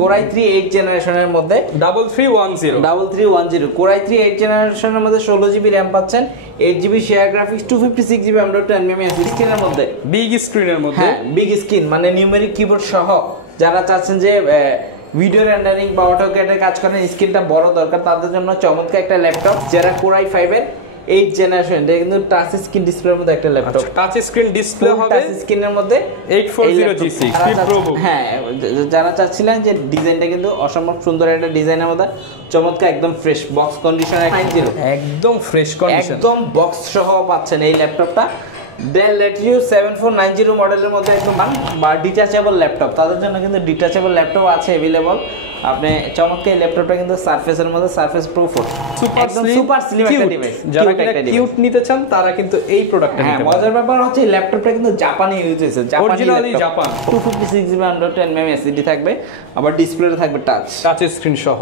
Core i3 8 জেনারেশনের মধ্যে 3310 Core i3 8 জেনারেশনের মধ্যে 16GB RAM পাচ্ছেন, 8GB share graphics, 256GB M.2 স্ক্রিনের মধ্যে, বিগ স্ক্রিনের মধ্যে। হ্যাঁ বিগ স্ক্রিন মানে নিউমেরিক কিবোর্ড সহ যারা চাচ্ছেন যে ভিডিও রেন্ডারিং বা অটোক্যাডে কাজ করেন, স্ক্রিনটা বড় দরকার, তাদের জন্য চমৎকার একটা ল্যাপটপ যারা Core i5 এর 8 জেনারেশন, এটা কিন্তু টাচ স্ক্রিন ডিসপ্লের মধ্যে একটা ল্যাপটপ, টাচ স্ক্রিন ডিসপ্লে হবে, টাচ স্ক্রিনের মধ্যে 840G6 ProBook। হ্যাঁ যারা চাচ্ছিলেন যে ডিজাইনটা কিন্তু অসম্ভব সুন্দর একটা ডিজাইনের মধ্যে, চমৎকার একদম ফ্রেশ বক্স কন্ডিশনে, একদম ফ্রেশ কন্ডিশন, একদম বক্স সহ পাচ্ছেন এই ল্যাপটপটা। Dell Latitude 7490 মডেলের মধ্যে একদম বা ডিটাচেবল ল্যাপটপ, তাদের জন্য কিন্তু ডিটাচেবল ল্যাপটপ আছে अवेलेबल। আপনি চমৎকার ল্যাপটপটা কিন্তু সারফেসের মধ্যে সারফেস প্রুফ, একদম সুপার স্লিম একটা ডিভাইস। যারা কিউট নিতে চান তারা কিন্তু এই প্রোডাক্টটা নিতে পারেন। মজার ব্যাপার হচ্ছে এই ল্যাপটপটা কিন্তু জাপানি ইউজ হয়েছে, originally Japan. 256GB M.2 SSD থাকবে, আবার ডিসপ্লেতে থাকবে টাচ স্ক্রিন সহ।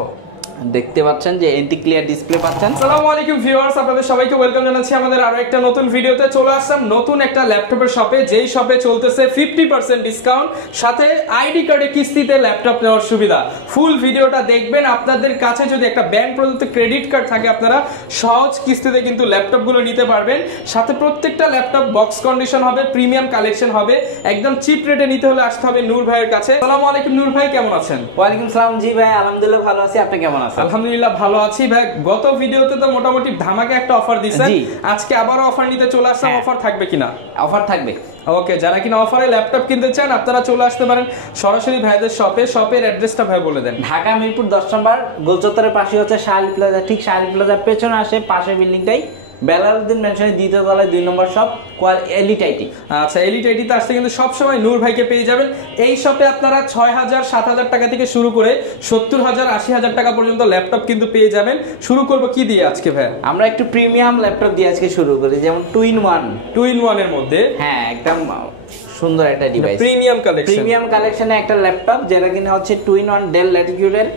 দেখতে পাচ্ছেন যে এন্টি ক্লিয়ার ডিসপ্লে পাচ্ছেন। আসসালামু আলাইকুম ভিউয়ার্স, আপনাদের সবাইকে ওয়েলকাম জানাচ্ছি আমাদের আরো একটা নতুন ভিডিওতে। চলে আসলাম নতুন একটা ল্যাপটপের শপে, যেই শপে চলতেছে 50% ডিসকাউন্ট, সাথে আইডি কার্ডে কিস্তিতে ল্যাপটপ নেওয়ার সুবিধা। ফুল ভিডিওটা দেখবেন। আপনাদের কাছে যদি একটা ব্যাংক প্রদত্ত ক্রেডিট কার্ড থাকে, আপনারা সহজ কিস্তিতে কিন্তু ল্যাপটপগুলো নিতে পারবেন। সাথে প্রত্যেকটা ল্যাপটপ বক্স কন্ডিশন হবে, প্রিমিয়াম কালেকশন হবে। একদম চিপ রেটে নিতে হলে আসতে হবে নূর ভাইয়ের কাছে। আসসালামু আলাইকুম নূর ভাই, কেমন আছেন? ওয়ালাইকুম সালাম। জি ভাই আলহামদুলিল্লাহ ভালো আছি, আপনি কেমন আছেন? আলহামদুলিল্লাহ ভালো আছি ভাই। গত ভিডিওতে তো মোটামুটি ধামাকা একটা অফার দিয়েছেন, আজকে আবারো অফার নিতে চলে আসলাম। অফার থাকবে কিনা? অফার থাকবে। ওকে, যারা কিনা অফারে ল্যাপটপ কিনতে চান আপনারা চলে আসতে পারেন সরাসরি ভাইদের শপে। শপের অ্যাড্রেসটা ভাই বলে দেন। ঢাকা মিরপুর 10 নম্বর গোলচত্বরের পাশে হচ্ছে শাহলী প্লাজা, ঠিক শাহলী প্লাজার পেছনে আসে পাশের বিল্ডিংটাই বেলালউদ্দিন মেনশনের দ্বিতীয় তলায় 2 নম্বর শপ এলিট আইটি। আচ্ছা, এলিট আইটিতে আসতে কিন্তু সবসময় নূর ভাইকে পেয়ে যাবেন। এই শপে আপনারা 6000 7000 টাকা থেকে শুরু করে 70000 80000 টাকা পর্যন্ত ল্যাপটপ কিন্তু পেয়ে যাবেন। শুরু করব কি দিয়ে আজকে ভাই? আমরা একটু প্রিমিয়াম ল্যাপটপ দিয়ে আজকে শুরু করি, যেমন 2 in 1 এর মধ্যে। হ্যাঁ একদম সুন্দর একটা ডিভাইস, প্রিমিয়াম কালেকশনে একটা ল্যাপটপ, যেটা কিনা হচ্ছে 2 in 1 Dell Latitude এর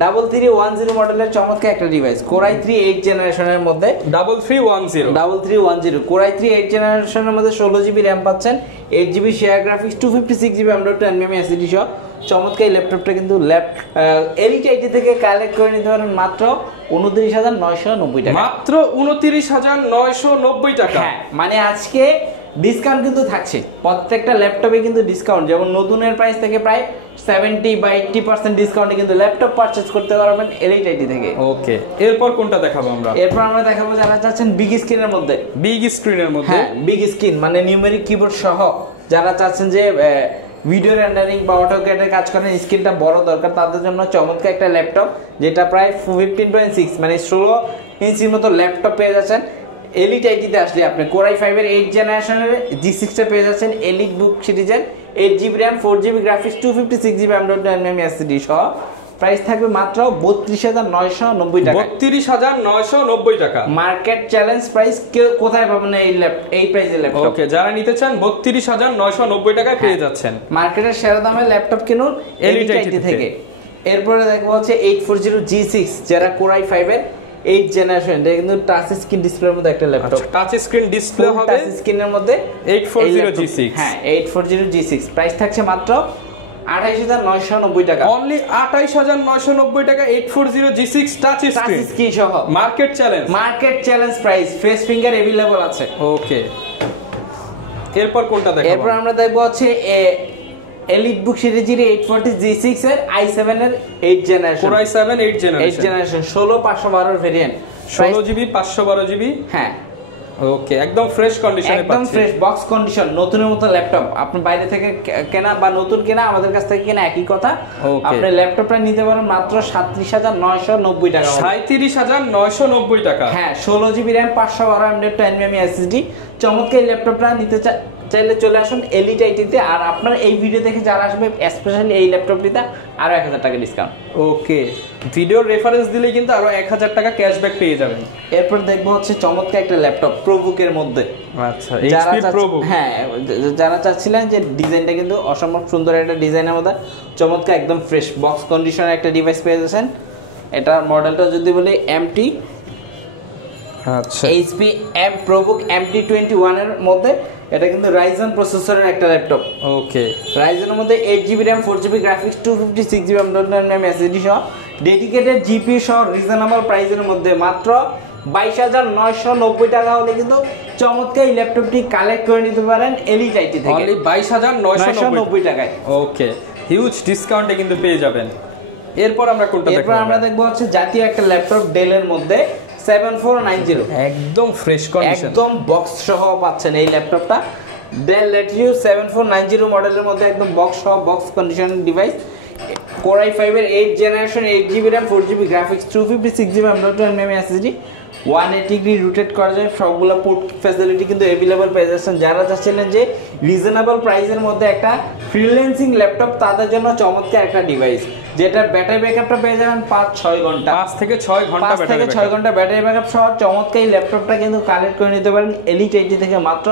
3310 মডেলের চমৎকার একটা ডিভাইস। Core i3 8 জেনারেশনের মধ্যে 3310 Core i3 8 জেনারেশনের মধ্যে 16GB RAM পাচ্ছেন, 8GB share graphics, 256GB M.2 SSD সহ চমৎকার এই ল্যাপটপটা কিন্তু এলিট আইটি থেকে কালেক্ট করে নিতে পারেন মাত্র 29990 টাকা। মাত্র 29990 টাকা। হ্যাঁ মানে আজকে ডিসকাউন্ট কিন্তু থাকছে, প্রত্যেকটা ল্যাপটপে কিন্তু ডিসকাউন্ট, যেমন নতুনের প্রাইস থেকে প্রায় 70 বা 80% ডিসকাউন্টে কিন্তু ল্যাপটপ পারচেজ করতে পারবেন এলিট আইটি থেকে। ওকে, এরপর কোনটা দেখাবো আমরা? এরপর আমরা দেখাবো যারা চাচ্ছেন বিগ স্ক্রিনের মধ্যে, হ্যাঁ বিগ স্ক্রিন মানে নিউমেরিক কিবোর্ড সহ যারা চাচ্ছেন যে ভিডিও রেন্ডারিং বা অটোক্যাডে কাজ করেন, স্ক্রিনটা বড় দরকার, তাদের জন্য চমৎকার একটা ল্যাপটপ, যেটা প্রায় 15.6 মানে 16 ইঞ্চির মতো ল্যাপটপ পেয়ে যাচ্ছেন এলিট আইটিতে আসলে। আপনি Core i5 এর 8 জেনারেশনের G6 টা পেয়ে যাচ্ছেন এলিট বুক সিরিজের 8GB RAM 4GB graphics 256GB M.2 SSD সহ। প্রাইস থাকবে মাত্র 32990 টাকা। 32990 টাকা মার্কেট চ্যালেঞ্জ প্রাইস, কেউ কোথায় পাবেন এই প্রাইসের ল্যাপটপ? ওকে, যারা নিতে চান 32990 টাকায় পেয়ে যাচ্ছেন। মার্কেটের সেরা দামে ল্যাপটপ কিনুন এলিট আইটি থেকে। এরপরে দেখবো হচ্ছে 840G6, যারা Core i5 এর 8 জেনারেশন, এটা কিন্তু টাচ স্ক্রিন ডিসপ্লের মধ্যে একটা ল্যাপটপ, টাচ স্ক্রিন ডিসপ্লে হবে, টাচ স্ক্রিনের মধ্যে 840G6। হ্যাঁ 840G6 প্রাইস থাকছে মাত্র 28990 টাকা। অনলি 28990 টাকা 840G6 টাচ স্ক্রিন সহ। Market challenge price, face finger available আছে। ওকে, এরপর কোনটা দেখাবো? এরপর আমরা দেখবো হচ্ছে এলিট বুক সিরিজের 840G6 এর i7 এর 8 generation, Core i7 8 generation 16512 variant, 16GB 512GB। হ্যাঁ ওকে, একদম ফ্রেশ কন্ডিশনে পাচ্ছেন, একদম ফ্রেশ বক্স কন্ডিশন, নতুনের মতো ল্যাপটপ। আপনি বাইরে থেকে কেনা বা নতুন কেনা, আমাদের কাছ থেকে কেনা একই কথা। আপনি ল্যাপটপটা নিতে পারেন মাত্র 37990 টাকা। 37990 টাকা। হ্যাঁ 16GB RAM 512 M.2 SSD চমৎকার ল্যাপটপটা নিতে চাইলে চলে আসুন এলিট আইটিতে। আর আপনার এই ভিডিও দেখে যারা আসবে স্পেশালি এই ল্যাপটপটিতে আরো 1000 টাকা ডিসকাউন্ট। ওকে, ভিডিওর রেফারেন্স দিলে কিন্তু আরো 1000 টাকা ক্যাশব্যাক পেয়ে যাবেন। এরপর দেখবো হচ্ছে চমৎকার একটা ল্যাপটপ ProBook এর মধ্যে। আচ্ছা, HP ProBook। হ্যাঁ যারা চাচ্ছিলেন যে ডিজাইনটা কিন্তু অসম্ভব সুন্দর একটা ডিজাইনের মধ্যে, চমৎকার একদম ফ্রেশ বক্স কন্ডিশনের একটা ডিভাইস পেয়ে যাচ্ছেন। এটার মডেলটা যদি বলি MT, আচ্ছা HP ProBook MT21 এর মধ্যে এটা কিন্তু রাইজেন প্রসেসরের একটা ল্যাপটপ। ওকে, রাইজেনের মধ্যে 8GB RAM 4GB graphics 256GB RAM SSD সহ ডেডিকেটেড জিপিইউ সহ রিজনেবল প্রাইসের মধ্যে মাত্র 22,990 টাকা হলে কিন্তু চমৎকার এই ল্যাপটপটি কালেক্ট করে নিতে পারেন এলিট আইটি থেকে। অনলি 22,990 টাকায়। ওকে, হিউজ ডিসকাউন্টে কিন্তু পেয়ে যাবেন। এরপর আমরা কোনটা দেখব? এরপর আমরা দেখব হচ্ছে জাতীয় একটা ল্যাপটপ ডেলের মধ্যে 7490, একদম ফ্রেশ কন্ডিশন, একদম বক্স সহ পাচ্ছেন এই ল্যাপটপটা। ডেল ল্যাটিটিউড 7490 মডেলের মধ্যে একদম বক্স সহ box condition device. Core i5 এর 8 generation 8GB RAM 4GB graphics 256GB RAM SSD 180 degree rotate করা যায়। সবগুলো পোর্ট ফ্যাসিলিটি কিন্তু अवेलेबल পেয়ে যাচ্ছেন। যারা চাচ্ছিলেন যে রিজনেবল প্রাইসের মধ্যে একটা ফ্রিল্যান্সিং ল্যাপটপ তাদের জন্য চমৎকার একটা ডিভাইস, যেটা ব্যাটারি ব্যাকআপটা পেয়ে যাবেন 5-6 ঘন্টা, 5 থেকে 6 ঘন্টা ব্যাটারি ব্যাকআপ সহ চমৎকার এই ল্যাপটপটা কিন্তু কালেক্ট করে নিতে পারেন এলিট 80 থেকে মাত্র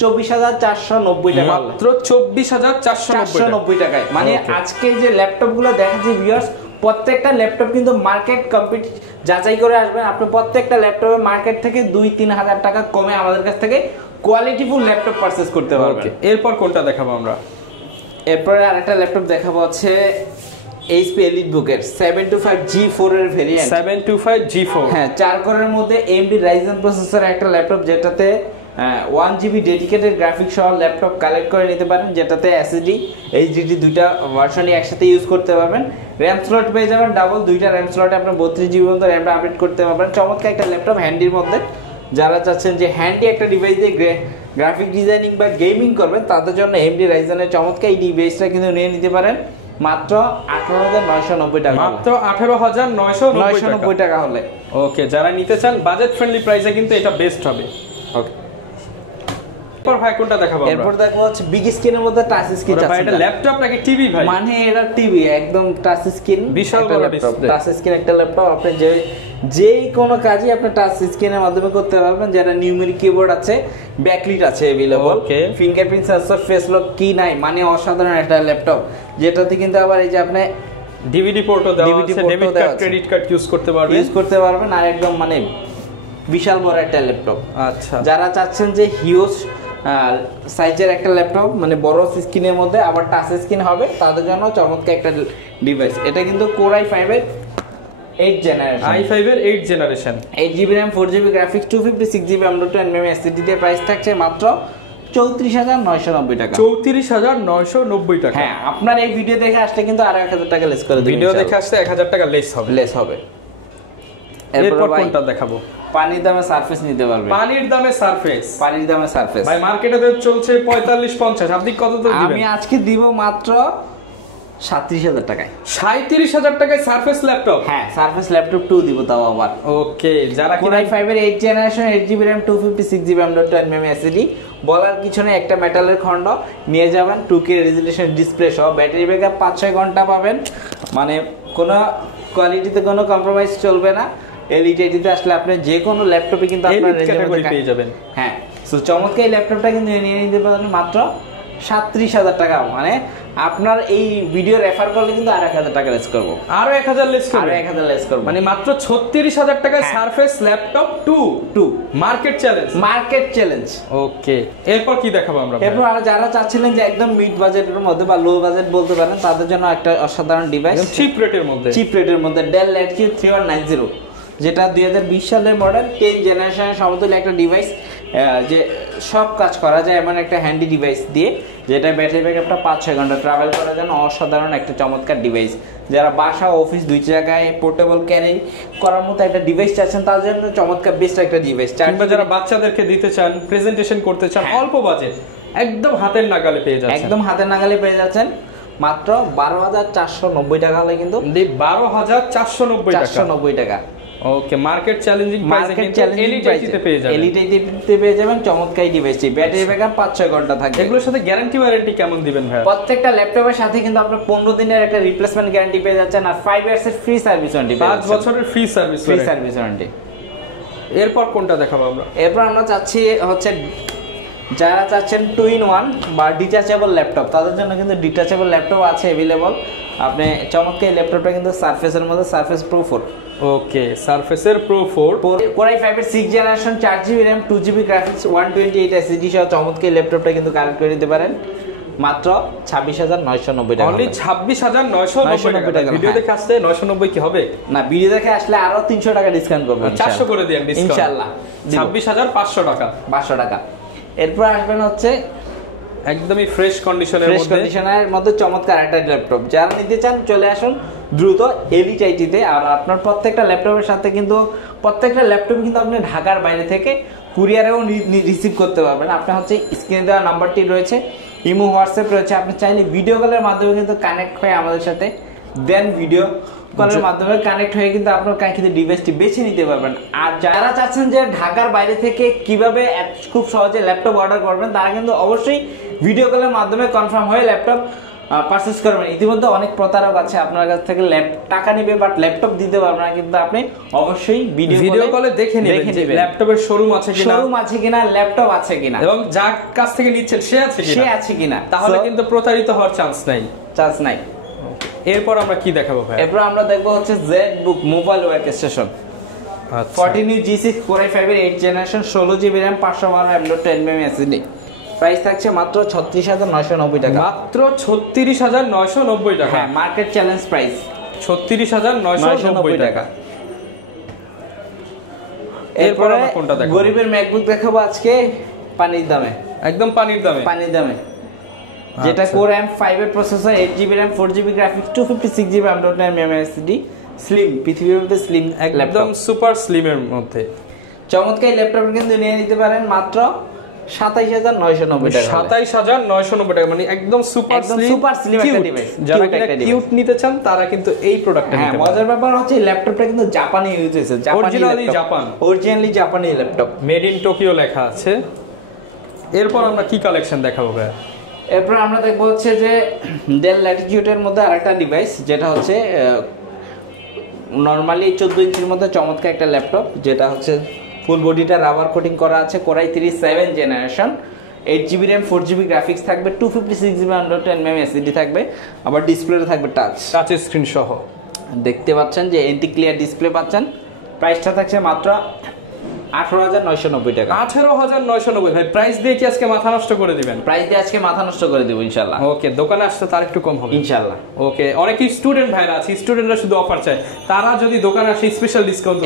24,490 টাকা, মাত্র 24,490 টাকায়। মানে আজকে যে ল্যাপটপগুলো দেখাচ্ছি ভিউয়ার্স, প্রত্যেকটা ল্যাপটপ কিন্তু মার্কেট কম্পিট যাচাই করে আসবেন। আপনি প্রত্যেকটা ল্যাপটপে মার্কেট থেকে 2-3 হাজার টাকা কমে আমাদের কাছ থেকে কোয়ালিটিফুল ল্যাপটপ পারচেজ করতে পারবেন। এরপর কোনটা দেখাবো আমরা? এরপরে আরেকটা ল্যাপটপ দেখাবো হচ্ছে HP EliteBook এর 725G4 এর ভেরিয়েন্ট। 725G4, হ্যাঁ, 4 কোরের মধ্যে AMD Ryzen প্রসেসর একটা ল্যাপটপ, যেটাতে 1GB ডেডিকেটেড গ্রাফিক্স সহ ল্যাপটপ কালেক্ট করে নিতে পারেন, যেটাতে SSD HDD দুইটা ভার্সনই একসাথে ইউজ করতে পারবেন। RAM স্লট পেয়ে যাবেন ডাবল, দুইটা RAM স্লটে আপনি 32GB পর্যন্ত র্যামটা আপডেট করতে পারবেন। চমৎকার একটা ল্যাপটপ হ্যান্ডির মধ্যে। যারা চাচ্ছেন যে হ্যান্ডি একটা ডিভাইস দিয়ে গ্রাফিক ডিজাইনিং বা গেমিং করবেন, তাদের জন্য AMD Ryzen এর চমৎকার এই ডিভাইসটা কিন্তু নিয়ে নিতে পারেন মাত্র 18,990 টাকা, মাত্র 18,990 টাকা হলে। ওকে, যারা নিতে চান বাজেট ফ্রেন্ডলি প্রাইসে কিন্তু এটা বেস্ট হবে। ওকে, এরপর ভাই কোনটা দেখাবো আমরা? এরপর দেখো হচ্ছে বিগ স্ক্রিনের মধ্যে টাচ স্ক্রিন। ভাই এটা ল্যাপটপ নাকি টিভি ভাই? মানে এটা টিভি, একদম টাচ স্ক্রিন, বিশাল বড় ডিসপ্লে, টাচ স্ক্রিন একটা ল্যাপটপ। আপনি যেই কোনো কাজই আপনি টাচ স্ক্রিনের মাধ্যমে করতে পারবেন। যেটা নিউমেরিক কিবোর্ড আছে, ব্যাকলিট আছে available, fingerprint sensor, face lock কি নাই, মানে অসাধারণ একটা ল্যাপটপ, যেটাতে কিন্তু আবার এই যে আপনি ডিভিডি পোর্টও দেওয়া আছে, debit card credit card use করতে পারবেন, আর একদম মানে বিশাল বড় একটা ল্যাপটপ। আচ্ছা, যারা চাচ্ছেন যে হিউজ সাইজের একটা ল্যাপটপ, মানে বড় স্ক্রিনের মধ্যে আবার টাচ স্ক্রিন হবে, তাদের জন্য চমৎকার একটা ডিভাইস। এটা কিন্তু Core i5 এর 8 generation 8GB RAM 4GB graphics 256GB RAM SSD দিয়ে প্রাইস থাকছে মাত্র 34,990 টাকা। 34,990 টাকা। হ্যাঁ, আপনার এই ভিডিও দেখে আসলে কিন্তু আরো 1,000 টাকা লেস করে দিবেন। ভিডিও দেখে আসলে 1,000 টাকা লেস হবে। এরপর কোনটা দেখাবো? পানির দামে সারফেস নিতে পারবে। পানির দামে সারফেস ভাই মার্কেটে তো চলছে 45-50, আপনি কত তো দিবেন? আমি আজকে দিব মাত্র 37,000 টাকায়। 37,000 টাকায় সারফেস ল্যাপটপ? হ্যাঁ, সারফেস ল্যাপটপ 2 দিব তাও আবার। ওকে, যারা Core i5 এর 8 generation 8GB RAM 256GB RAM SSD, বলার কিছু নেই, একটা মেটালের খন্ড নিয়ে যাবেন, 2K রেজোলিউশন ডিসপ্লে সহ, ব্যাটারি ব্যাকআপ 5-6 ঘন্টা পাবেন, মানে কোনো কোয়ালিটিতে কোনো কম্প্রোমাইজ চলবে না। এলিট এটিতে আসলে আপনি যে কোনো ল্যাপটপে কিন্তু আপনার রেঞ্জের মধ্যে পেয়ে যাবেন। হ্যাঁ, সো চমৎকার এই ল্যাপটপটা কিন্তু নিয়ে নিতে পারেন মাত্র 37,000 টাকা। মানে আপনার এই ভিডিও রেফার করলে কিন্তু আর 1,000 টাকা লেস করব, আরো 1,000 লেস করব, মানে মাত্র 36,000 টাকায় সারফেস ল্যাপটপ 2 মার্কেট চ্যালেঞ্জ। ওকে, এরপর কি দেখাবো আমরা? এরপর যারা চাচ্ছিলেন যে একদম মিড বাজেটের মধ্যে বা লো বাজেট বলতে পারেন, তাদের জন্য একটা অসাধারণ ডিভাইস, চিপ রেটের মধ্যে ডেল ল্যাটিটিউড 3190, যেটা 2020 সালের মডেল, 10 জেনারেশনের সমতুল্য একটা ডিভাইস, যে সব কাজ করা যায় এমন একটা হ্যান্ডি ডিভাইস দিয়ে, যেটা ব্যাটারি ব্যাকআপটা 5-6 ঘন্টা ট্রাভেল করার জন্য অসাধারণ একটা চমৎকার ডিভাইস। যারা বাসা অফিস দুই জায়গায় পোর্টেবল ক্যারি করার মতো একটা ডিভাইস চাচ্ছেন, তার জন্য চমৎকার বেস্ট একটা ডিভাইস। কিংবা যারা বাচ্চাদেরকে দিতে চান, প্রেজেন্টেশন করতে চান, অল্প বাজেট, একদম হাতের নাগালে পেয়ে যাচ্ছেন মাত্র 12,490 টাকা হলে কিন্তু 12,490 টাকা। ওকে, মার্কেট চ্যালেঞ্জিং প্রাইসে কিন্তু এলিট আইটিতে পেয়ে যাবেন চমৎকার ডিভাইসটি। ব্যাটারি ব্যাকআপ 5-6 ঘন্টা থাকে। এগুলোর সাথে গ্যারান্টি ওয়ারেন্টি কেমন দিবেন ভাই? প্রত্যেকটা ল্যাপটপের সাথে কিন্তু আপনি 15 দিনের একটা রিপ্লেসমেন্ট গ্যারান্টি পেয়ে যাচ্ছেন, আর 5 ইয়ার্স এর ফ্রি সার্ভিস ওয়ারেন্টি, 5 বছরের ফ্রি সার্ভিস ওয়ারেন্টি। এরপর কোনটা দেখাবো আমরা? এরপর আমরা চাচ্ছি হচ্ছে যারা চাচ্ছেন 2-in-1 বা ডিটাচেবল ল্যাপটপ, তাদের জন্য কিন্তু ডিটাচেবল ল্যাপটপ আছে अवेलेबल। আপনি চমৎকার এই ল্যাপটপটা কিন্তু সারফেসের মধ্যে, সারফেস প্রো 4। ওকে, সারফেসের প্রো 4 Core i5 এর 6 generation, 4GB RAM, 2GB graphics, 128 SSD সহ চমৎকার এই ল্যাপটপটা কিন্তু কানেক্ট করে দিতে পারেন মাত্র 26,990 টাকা। অনলি 26,990 টাকা। ভিডিও দেখে আসলে 990 কি হবে? না, ভিডিও দেখে আসলে আরো 300 টাকা ডিসকাউন্ট করব 400 করে দিন ডিসকাউন্ট ইনশাআল্লাহ। 26,500 টাকা, 500 টাকা। এরপর আসবেন হচ্ছে একদমই ফ্রেশ কন্ডিশনের মধ্যে চমৎকার একটা ল্যাপটপ। যারা নিতে চান চলে আসুন দ্রুত এলিট আইটিতে। আর আপনার প্রত্যেকটা ল্যাপটপের সাথে কিন্তু প্রত্যেকটা ল্যাপটপ কিন্তু আপনি ঢাকার বাইরে থেকে কুরিয়ারেও রিসিভ করতে পারবেন। আপনার হচ্ছে স্ক্রিনে দেওয়া নাম্বারটি রয়েছে, ইমো হোয়াটসঅ্যাপ রয়েছে। আপনি চাইলে ভিডিও কলের মাধ্যমে কিন্তু কানেক্ট হয়ে আমাদের সাথে দেন ভিডিও কলের মাধ্যমে কানেক্ট হয়ে কিন্তু আপনার কাঙ্ক্ষিত ডিভাইসটি বেছে নিতে পারবেন। আর যারা চাচ্ছেন যে ঢাকার বাইরে থেকে কিভাবে খুব সহজে ল্যাপটপ অর্ডার করবেন, তারা কিন্তু অবশ্যই ভিডিও কলের মাধ্যমে কনফার্ম হয়ে ল্যাপটপ পারচেজ করবেন। ইতিমধ্যে অনেক প্রতারক আছে আপনার কাছ থেকে টাকা নেবে বাট ল্যাপটপ দিতে পারবে না, কিন্তু আপনি অবশ্যই ভিডিও কলে দেখে নেবেন যে ল্যাপটপের শোরুম আছে কিনা, ল্যাপটপ আছে কিনা, এবং যার কাছ থেকে নিচ্ছেন সে আছে কিনা। তাহলে কিন্তু প্রতারিত হওয়ার চান্স নাই। এরপর আমরা কি দেখাবো ভাই? এরপর আমরা দেখবো হচ্ছে ZBook mobile workstation 14 G6 Core i5 এর 8 generation, 16GB RAM, 512 M.2 SSD। Price থাকছে মাত্র 36,990 টাকা। মাত্র 36,990 টাকা। হ্যাঁ, মার্কেট চ্যালেঞ্জ প্রাইস 36,990 টাকা। এরপর আমরা কোনটা দেখাবো? গরিবের ম্যাকবুক দেখাবো আজকে পানির দামে, একদম পানির দামে, যেটা Core i5 এর processor, 8GB RAM, 4GB graphics, 256GB M.2 SSD, slim, পৃথিবীর মধ্যে স্লিম একদম সুপার স্লিমের মধ্যে চমৎকার এই ল্যাপটপ কিন্তু নিয়ে নিতে পারেন মাত্র 27,990 টাকা। 27,990 টাকা, মানে একদম সুপার স্লিম একটা ডিভাইস। যারা কিউট নিতে চান তারা কিন্তু এই প্রোডাক্টটা নিতে পারেন। মজার ব্যাপার হচ্ছে ল্যাপটপটা কিন্তু জাপানি ইউজ হয়েছে, অরিজিনালি জাপানি ল্যাপটপ, মেড ইন টোকিও লেখা আছে। এরপর আমরা কি কালেকশন দেখাবো ভাই? এরপর আমরা দেখবো হচ্ছে যে ডেল ল্যাটিটিউডের মধ্যে আরেকটা ডিভাইস, যেটা হচ্ছে নরমালি 14 ইঞ্চির মধ্যে চমৎকার একটা ল্যাপটপ, যেটা হচ্ছে ফুল বডিটা রাবার কোটিং করা আছে। Core i3 7 generation, 8GB RAM, 4GB graphics থাকবে, 256GB M.2 SSD থাকবে, আবার ডিসপ্লেতে থাকবে টাচ স্ক্রিন সহ। দেখতে পাচ্ছেন যে এন্টি ক্লিয়ার ডিসপ্লে পাচ্ছেন। প্রাইসটা থাকছে মাত্র 18,990 টাকা। 18,990 ভাই, প্রাইস দিয়ে কি আজকে মাথা নষ্ট করে দিবেন? প্রাইস দিয়ে আজকে মাথা নষ্ট করে দেব ইনশাআল্লাহ। ওকে, দোকানে আসলে তার একটু কম হবে ইনশাআল্লাহ। ওকে, অনেকেই স্টুডেন্ট ভাইরা আছে, স্টুডেন্টরা শুধু অফার চায়, তারা যদি দোকানে আসে স্পেশাল ডিসকাউন্ট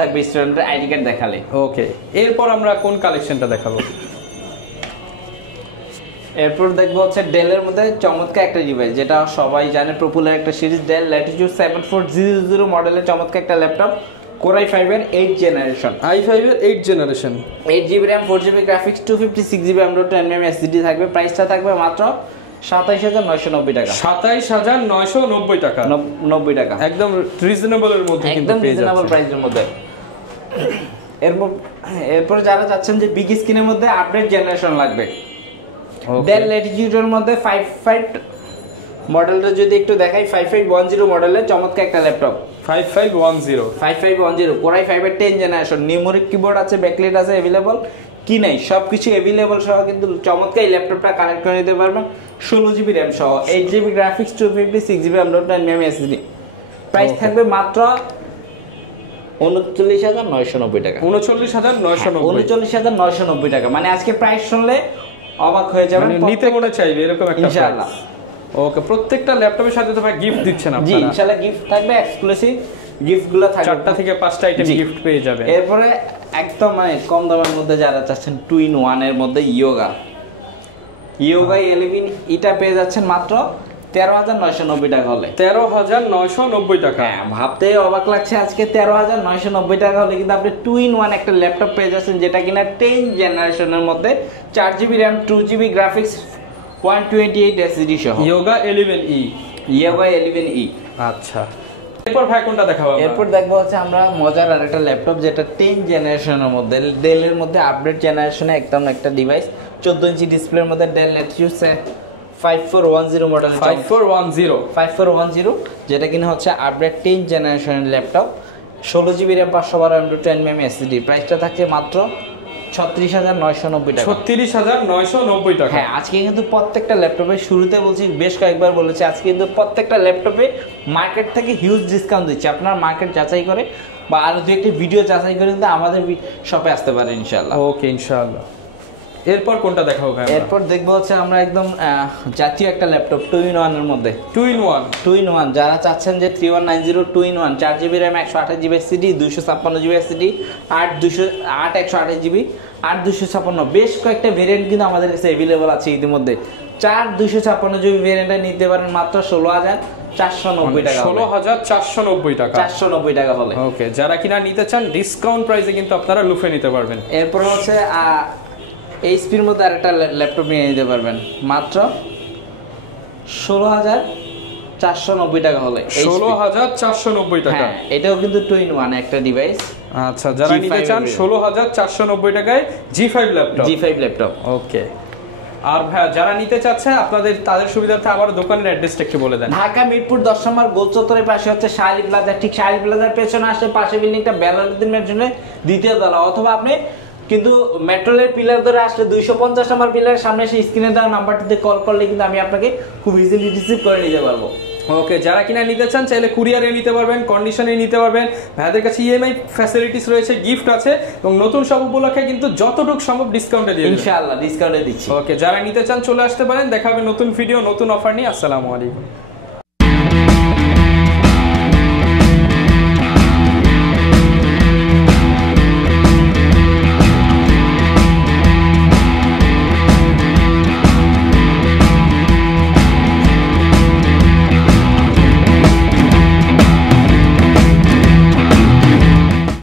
থাকবে স্টুডেন্টের আইডি কার্ড দেখালে। ওকে, এরপর আমরা কোন কালেকশনটা দেখাবো? এরপর দেখবো হচ্ছে ডেলের মধ্যে চমৎকার একটা ডিভাইস, যেটা সবাই জানে পপুলার একটা সিরিজ, ডেল ল্যাটিটিউড 7400 মডেলের চমৎকার একটা ল্যাপটপ, Core i5 এর 8 generation, 8GB RAM, 4GB graphics, 256GB M.2 SSD থাকবে। প্রাইসটা থাকবে মাত্র 27,990 টাকা। 27,990 টাকা, 90 টাকা, একদম রিজনেবলের মধ্যে, একদম রিজনেবল প্রাইসের মধ্যে। এরপর যারা চাচ্ছেন যে বিগ স্ক্রিনের মধ্যে আপডেট জেনারেশন লাগবে, ডেল ল্যাটিটিউডের মধ্যে 55 মডেলটা যদি একটু দেখাই, 5510 মডেলের চমৎকার একটা ল্যাপটপ, 5510 Core i5 এর 10 জেনারেশন, নিউমেরিক কিবোর্ড আছে, ব্যাকলাইট আছে अवेलेबल, কি নাই সবকিছু अवेलेबल সহ কিন্তু চমৎকার এই ল্যাপটপটা কানেক্ট করে নিতে পারবেন 16GB RAM সহ, 8GB graphics, 256GB M.2 SSD। Price থাকবে মাত্র 39,990 টাকা। 39,990 টাকা, মানে আজকে প্রাইস শুনলে অবাক হয়ে যাবেন, নিতে মনে চাইবে এরকম একটা ইনশাআল্লাহ। ওকে, প্রত্যেকটা ল্যাপটপের সাথে তো ভাই গিফট দিচ্ছেন আপনারা? জি ইনশাআল্লাহ গিফট থাকবে, এক্সক্লুসিভ গিফটগুলো থাকবে, 4টা থেকে 5টা আইটেম গিফট পেয়ে যাবেন। এরপরে একদম মানে কম দামের মধ্যে যারা চাচ্ছেন 2-in-1 এর মধ্যে ইয়োগা 11 এটা পেয়ে যাচ্ছেন মাত্র 13,990 টাকা হলে। 13,990 টাকা, হ্যাঁ, ভাবতে অবাক লাগছে আজকে 13,990 টাকা হলে কিন্তু আপনি 2-in-1 একটা ল্যাপটপ পেয়ে যাচ্ছেন, যেটা কিনা 10 জেনারেশনের মধ্যে 4GB RAM, 2GB graphics, 128 SSD সহ, ইয়োগা 11E। আচ্ছা, এরপর ভাই কোনটা দেখাবো? এরপর দেখবো হচ্ছে আমরা মজার আরেকটা ল্যাপটপ, যেটা 10 জেনারেশনের মধ্যে, ডেলের মধ্যে আপডেট জেনারেশনে একদম একটা ডিভাইস, 14 ইঞ্চি ডিসপ্লের মধ্যে, ডেল ল্যাটিটিউড 5410 মডেল, 5410 যেটা কিনা হচ্ছে আপডেট 10 জেনারেশনের laptop, 16GB RAM, 512 M.2 SSD। প্রাইসটা থাকছে মাত্র 36,990 টাকা। 36,990 টাকা। হ্যাঁ, আজকে কিন্তু প্রত্যেকটা ল্যাপটপে শুরুতে বলছি, বেশ কয়েকবার বলেছি, আজকে কিন্তু প্রত্যেকটা ল্যাপটপে মার্কেট থেকে হিউজ ডিসকাউন্ট দিচ্ছে। আপনার মার্কেট যাচাই করে বা আরো দু একটি ভিডিও যাচাই করে কিন্তু আমাদের শপে আসতে পারে ইনশাআল্লাহ। ওকে, ইনশাআল্লাহ। এরপর কোনটা দেখাবো ভাই? এরপর দেখবো হচ্ছে আমরা একদম জাতীয় একটা ল্যাপটপ 2-in-1 এর মধ্যে। 2-in-1 যারা চাচ্ছেন যে 3190 2-in-1 4GB RAM 128GB SSD 256GB SSD 128GB 8256, বেশ কয়েকটা ভেরিয়েন্ট কিন্তু আমাদের কাছে अवेलेबल আছে ইতিমধ্যে। 256GB ভেরিয়েন্টটা নিতে পারেন মাত্র 16,490 টাকা। 16,490 টাকা। 490 টাকা হলে। ওকে, যারা কিনা নিতে চান ডিসকাউন্ট প্রাইসে কিন্তু আপনারা লুফে নিতে পারবেন। এরপর হচ্ছে এইচপির মধ্যে আরেকটা ল্যাপটপ নিয়ে নিতে পারবেন মাত্র 16,490 টাকা হলে। 16,490 টাকা। হ্যাঁ, এটাও কিন্তু 2-in-1 একটা ডিভাইস। আচ্ছা, যারা নিতে চান 16,490 টাকায় G5 ল্যাপটপ। ওকে। আর ভাই যারা নিতে চাচ্ছে তাদের সুবিধার্থে আবার দোকানের অ্যাড্রেসটা একটু বলে দেন। ঢাকা মিরপুর 10 নম্বর গোল চত্বরের পাশে হচ্ছে শাহী প্লাজা। ঠিক শাহী প্লাজার পেছনে আসলে পাশে বিল্ডিংটা বেলালুদ্দিনের জন্য দ্বিতীয় তলা, অথবা আপনি কিন্তু মেট্রোলের পিলার ধরে আসলে 250 নম্বর পিলারের সামনে এসে স্ক্রিনে দেওয়া নাম্বারটিতে কল করলে কিন্তু আমি আপনাকে খুব ইজিলি রিসিভ করে নিতে পারবো। ওকে, যারা কিনা নিতে চান চাইলে কুরিয়ারে নিতে পারবেন, কন্ডিশনে নিতে পারবেন। ভাইদের কাছে ইএমআই ফ্যাসিলিটিস রয়েছে, গিফট আছে, এবং নতুন সব উপলক্ষে কিন্তু যতটুকু সম্ভব ডিসকাউন্টে দিয়ে ইনশাআল্লাহ ডিসকাউন্টে দিচ্ছি। ওকে, যারা নিতে চান চলে আসতে পারেন। দেখা হবে নতুন ভিডিও, নতুন অফার নিয়ে। আসসালামু আলাইকুম।